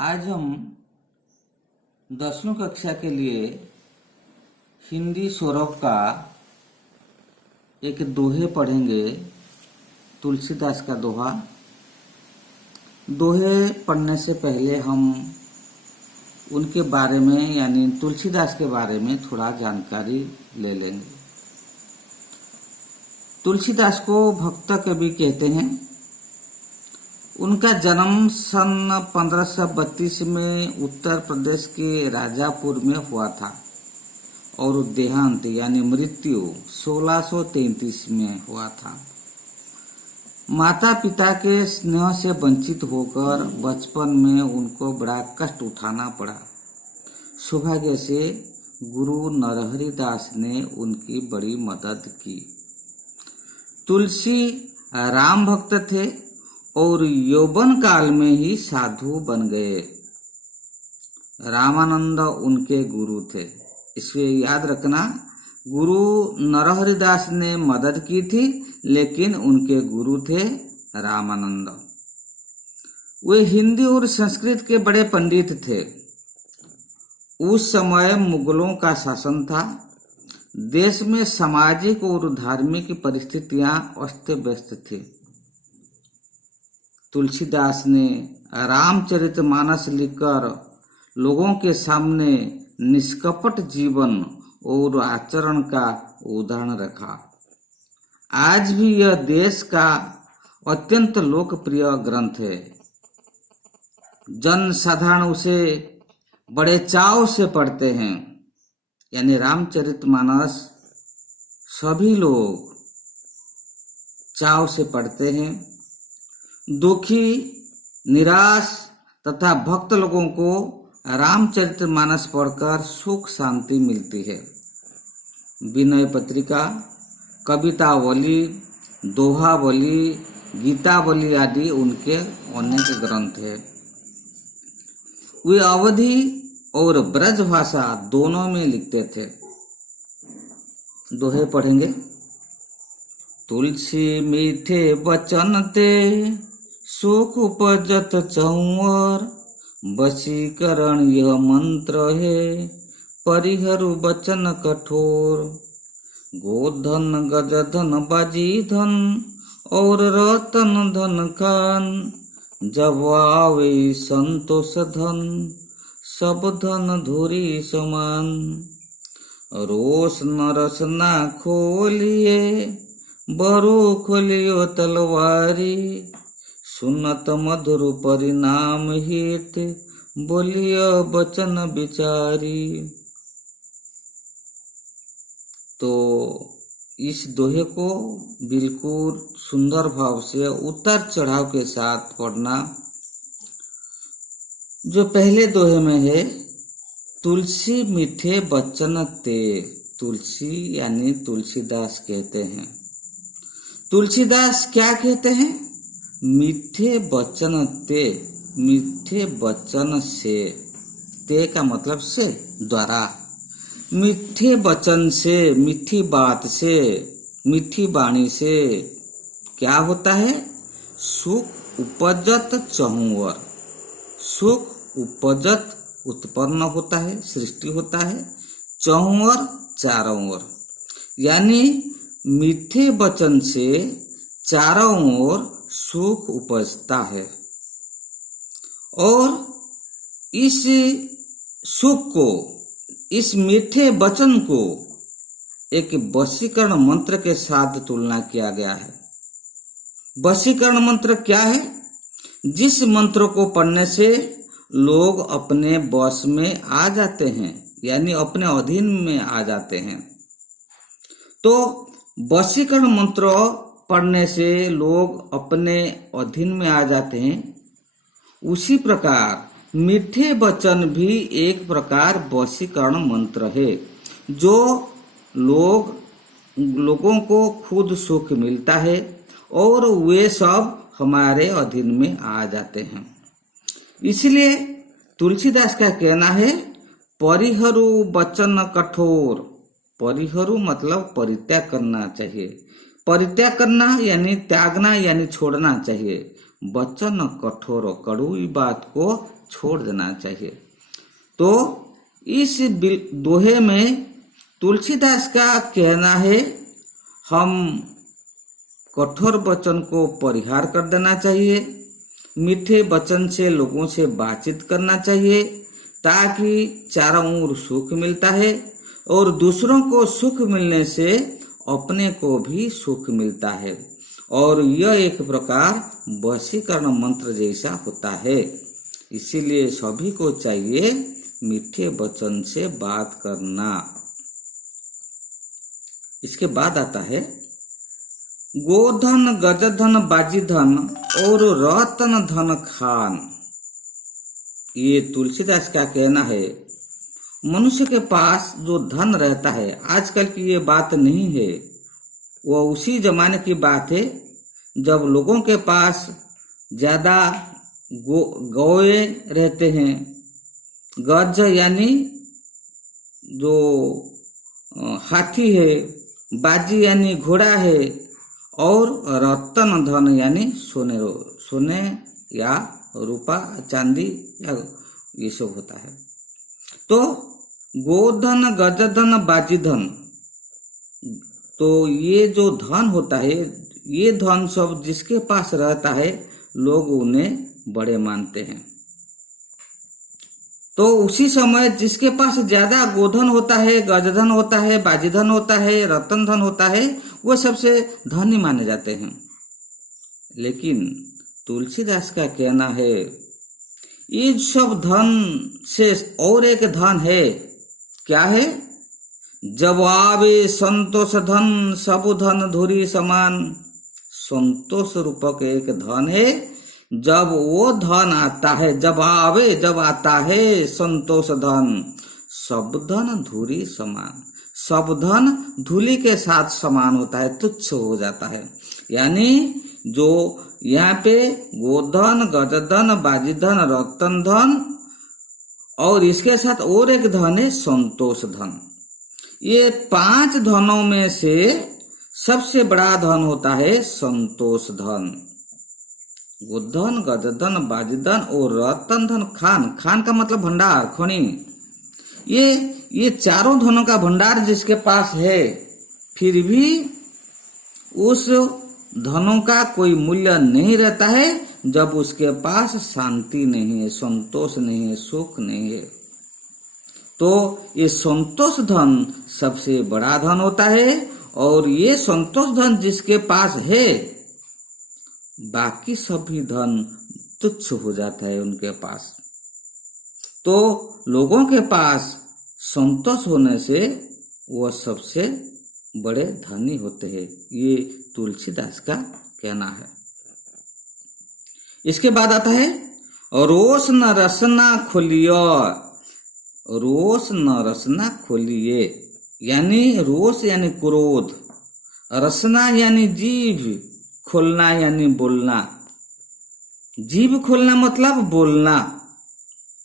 आज हम 10वीं कक्षा के लिए हिंदी सौरभ का एक दोहे पढ़ेंगे। तुलसीदास का दोहा। दोहे पढ़ने से पहले हम उनके बारे में यानी तुलसीदास के बारे में थोड़ा जानकारी ले लेंगे। तुलसीदास को भक्त कवि कहते हैं। उनका जन्म सन 1532 में उत्तर प्रदेश के राजापुर में हुआ था और देहांत यानी मृत्यु 1633 में हुआ था। माता पिता के स्नेह से वंचित होकर बचपन में उनको बड़ा कष्ट उठाना पड़ा। सौभाग्य से गुरु नरहरि दास ने उनकी बड़ी मदद की। तुलसी राम भक्त थे और यौवन काल में ही साधु बन गए। रामानंद उनके गुरु थे। इसलिए याद रखना, गुरु नरहरि दास ने मदद की थी, लेकिन उनके गुरु थे रामानंद। वे हिंदी और संस्कृत के बड़े पंडित थे। उस समय मुगलों का शासन था। देश में सामाजिक और धार्मिक परिस्थितियां अस्त व्यस्त थी। तुलसीदास ने रामचरितमानस लिखकर लोगों के सामने निष्कपट जीवन और आचरण का उदाहरण रखा। आज भी यह देश का अत्यंत लोकप्रिय ग्रंथ है। जन साधारण उसे बड़े चाव से पढ़ते हैं। यानी रामचरितमानस सभी लोग चाव से पढ़ते हैं। दुखी, निराश तथा भक्त लोगों को रामचरितमानस पढ़कर सुख शांति मिलती है। विनय पत्रिका, कवितावली, दोहावली, गीतावली आदि उनके अनेक ग्रंथ हैं। वे अवधी और ब्रज भाषा दोनों में लिखते थे। दोहे पढ़ेंगे। तुलसी मीठे बचन ते सुख उपजत चौर, वशीकरण यह मंत्र है परिहरु बचन कठोर। गोधन गजधन बाजी धन और रतन धन खान, जब आवे संतोष धन सब धन धुरी समान। रोष नरस ना खोलिए बरो खोलियो तलवारी, सुनत मधुर परिणाम हित बोलियो बचन विचारी। तो इस दोहे को बिल्कुल सुंदर भाव से उतार चढ़ाव के साथ पढ़ना। जो पहले दोहे में है, तुलसी मीठे बचन ते। तुलसी यानी तुलसीदास कहते हैं। तुलसीदास क्या कहते हैं? मीठे वचन ते, मीठे वचन से, ते का मतलब से, द्वारा। मीठे वचन से, मीठी बात से, मीठी वाणी से क्या होता है? सुख उपजत चहुंवर। सुख उपजत उत्पन्न होता है, सृष्टि होता है। चहुंवर चारों ओर। यानी मीठे वचन से चारों ओर सुख उपजता है। और इस सुख को, इस मीठे वचन को एक वशीकरण मंत्र के साथ तुलना किया गया है। वशीकरण मंत्र क्या है? जिस मंत्र को पढ़ने से लोग अपने वश में आ जाते हैं, यानी अपने अधीन में आ जाते हैं। तो वशीकरण मंत्र पढ़ने से लोग अपने अधीन में आ जाते हैं। उसी प्रकार मीठे वचन भी एक प्रकार वशीकरण मंत्र है, जो लोगों को खुद सुख मिलता है और वे सब हमारे अधीन में आ जाते हैं। इसलिए तुलसीदास का कहना है, परिहरु वचन कठोर। परिहरु मतलब परित्याग करना चाहिए। परित्याग करना यानी त्यागना यानी छोड़ना चाहिए। वचन कठोर, कड़वी बात को छोड़ देना चाहिए। तो इस दोहे में तुलसीदास का कहना है हम कठोर वचन को परिहार कर देना चाहिए, मीठे वचन से लोगों से बातचीत करना चाहिए ताकि चारों ओर सुख मिलता है और दूसरों को सुख मिलने से अपने को भी सुख मिलता है और यह एक प्रकार वशीकरण मंत्र जैसा होता है। इसीलिए सभी को चाहिए मीठे वचन से बात करना। इसके बाद आता है गोधन गजधन बाजीधन और रतन धन खान। ये तुलसीदास का कहना है मनुष्य के पास जो धन रहता है, आजकल की ये बात नहीं है, वह उसी जमाने की बात है जब लोगों के पास ज्यादा गौए रहते हैं। गज यानी जो हाथी है, बाजी यानी घोड़ा है और रत्न धन यानी सोने या रूपा चांदी या ये सब होता है। तो गोधन गजधन बाजीधन, तो ये जो धन होता है, ये धन सब जिसके पास रहता है लोग उन्हें बड़े मानते हैं। तो उसी समय जिसके पास ज्यादा गोधन होता है, गजधन होता है, बाजीधन होता है, रतन धन होता है, वो सबसे धनी माने जाते हैं। लेकिन तुलसीदास का कहना है ये सब धन से और एक धन है। क्या है? जब आवे संतोष धन सब धन धुरी समान। संतोष रूपक एक धन है, जब वो धन आता है, जब आता है संतोष धन, सब धन धूरी समान। सब धन धूली के साथ समान होता है, तुच्छ हो जाता है। यानी जो यहाँ पे गोधन गजधन बाजीधन रतन धन और इसके साथ और एक धन है संतोष धन। ये 5 धनों में से सबसे बड़ा धन होता है संतोष धन। गोधन गजधन बाजीधन और रतन धन खान। खान का मतलब भंडार, खनी। ये चारों धनों का भंडार जिसके पास है, फिर भी उस धनों का कोई मूल्य नहीं रहता है जब उसके पास शांति नहीं है, संतोष नहीं है, सुख नहीं है। तो ये संतोष धन सबसे बड़ा धन होता है और ये संतोष धन जिसके पास है, बाकी सभी धन तुच्छ हो जाता है उनके पास। तो लोगों के पास संतोष होने से वह सबसे बड़े धनी होते हैं, ये तुलसीदास का कहना है। इसके बाद आता है रोष न रसना खोलियो। रोष न रसना खोलिए, यानी रोष यानी क्रोध, रसना यानी जीभ, खोलना यानी बोलना। जीभ खोलना मतलब बोलना,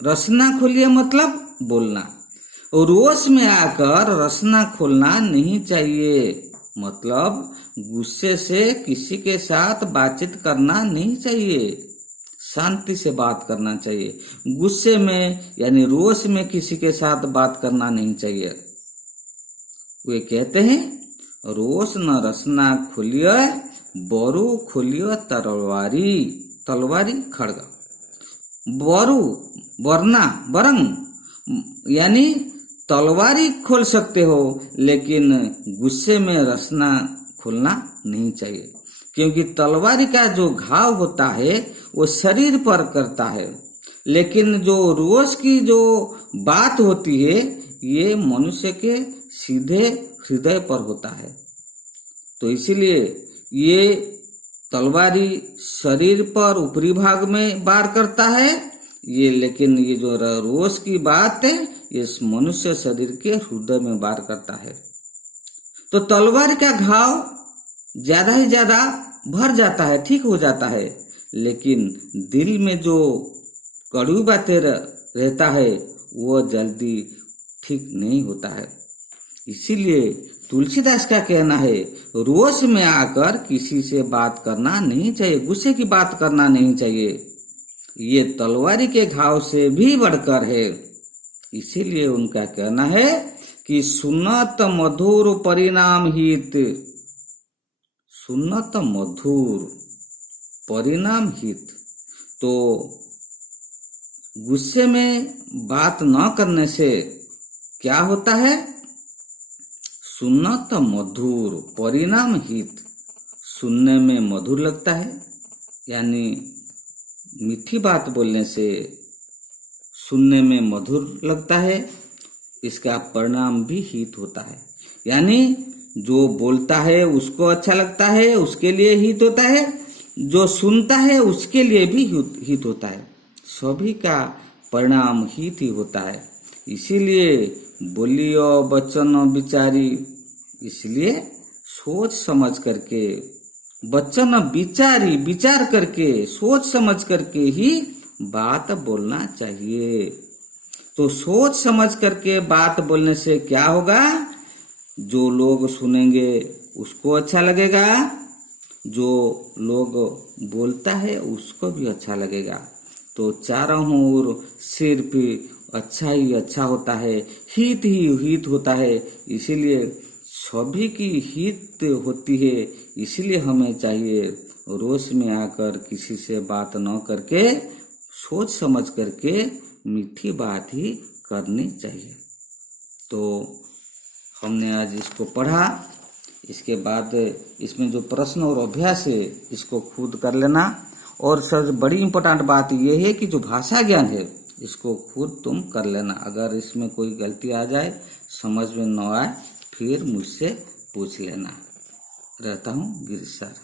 रसना खोलिए मतलब बोलना। रोष में आकर रसना खोलना नहीं चाहिए, मतलब गुस्से से किसी के साथ बातचीत करना नहीं चाहिए, शांति से बात करना चाहिए। गुस्से में यानी रोष में किसी के साथ बात करना नहीं चाहिए। वे कहते हैं रोष न रसना खोलिए, बरु खोलियो तलवारी। तलवारी खड़ग, बरु वरना बरंग यानी तलवारी खोल सकते हो, लेकिन गुस्से में रसना खोलना नहीं चाहिए, क्योंकि तलवारी का जो घाव होता है वो शरीर पर करता है, लेकिन जो रोष की जो बात होती है ये मनुष्य के सीधे हृदय पर होता है। तो इसीलिए ये तलवारी शरीर पर ऊपरी भाग में वार करता है, ये लेकिन ये जो रोष की बात है ये मनुष्य शरीर के हृदय में वार करता है। तो तलवार का घाव ज्यादा ही ज्यादा भर जाता है, ठीक हो जाता है, लेकिन दिल में जो कड़वी बातें रहता है वो जल्दी ठीक नहीं होता है। इसीलिए तुलसीदास का कहना है रोष में आकर किसी से बात करना नहीं चाहिए, गुस्से की बात करना नहीं चाहिए, ये तलवारी के घाव से भी बढ़कर है। इसीलिए उनका कहना है कि सुनत मधुर परिणाम हित, सुनत मधुर परिणाम हित। तो गुस्से में बात न करने से क्या होता है? सुनत मधुर परिणाम हित, सुनने में मधुर लगता है, यानी मीठी बात बोलने से सुनने में मधुर लगता है, इसका परिणाम भी हित होता है। यानी जो बोलता है उसको अच्छा लगता है, उसके लिए हित होता है, जो सुनता है उसके लिए भी हित होता है, सभी का परिणाम हित ही होता है। इसीलिए बोलियो वचन विचारी, इसलिए सोच समझ करके, वचन विचारी, विचार करके, सोच समझ करके ही बात बोलना चाहिए। तो सोच समझ करके बात बोलने से क्या होगा? जो लोग सुनेंगे उसको अच्छा लगेगा, जो लोग बोलता है उसको भी अच्छा लगेगा। तो चारों ओर सिर्फ अच्छा ही अच्छा होता है, हित ही हित होता है, इसीलिए सभी की हित होती है। इसीलिए हमें चाहिए रोष में आकर किसी से बात न करके सोच समझ करके मीठी बात ही करनी चाहिए। तो हमने आज इसको पढ़ा, इसके बाद इसमें जो प्रश्न और अभ्यास है इसको खुद कर लेना। और सबसे बड़ी इम्पोर्टेंट बात यह है कि जो भाषा ज्ञान है इसको खुद तुम कर लेना। अगर इसमें कोई गलती आ जाए, समझ में न आए, फिर मुझसे पूछ लेना। रहता हूँ गिरीश सर।